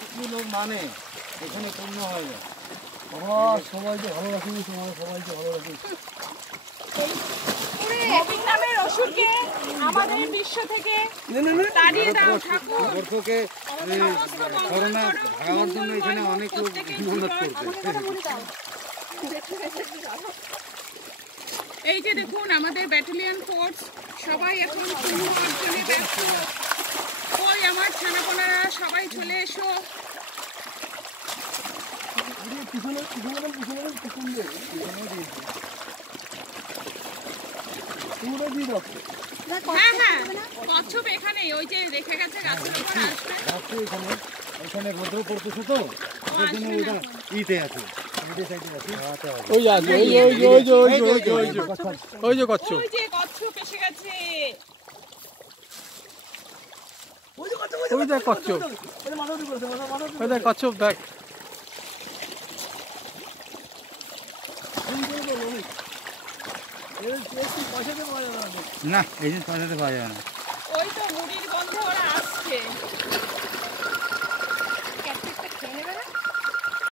কিছু লোক মানে এখানে পূর্ণ হয় না। সবাইকে ভালো রাখি, সবাইকে ভালো রাখি। আমাদের বিশ্ব থেকে তাড়িয়ে দাও ঠাকুর। বর্ষকে করোনা ভাগাবার জন্য এখানে অনেক লোক মেহনত করছে। এই যে দেখুন আমাদের ব্যাটালিয়ন ফোর্স সবাই এখন পূর্ণ অর্জনে ব্যস্ত। ওই আমার ছানাপোনারা সবাই চলে এসো। হ্যাঁ হ্যাঁ, কচ্ছপ এখানেই, ওই যে রেখে গেছে গাছের উপর আসবে। এখানে রোদ পড়তেছে তো ওই জন্য ওটা ইতে আছে। ওই যে কচ্ছপ, ওই যে কচ্ছপ এসে গেছে। ওই দেখ কচ্ছপ, ওই দেখ কচ্ছপ দেখ। না এই জিনিস পয়সাতে পাওয়া যাবে না। ওই তো মুড়ির গন্ধ ওরা আসছে।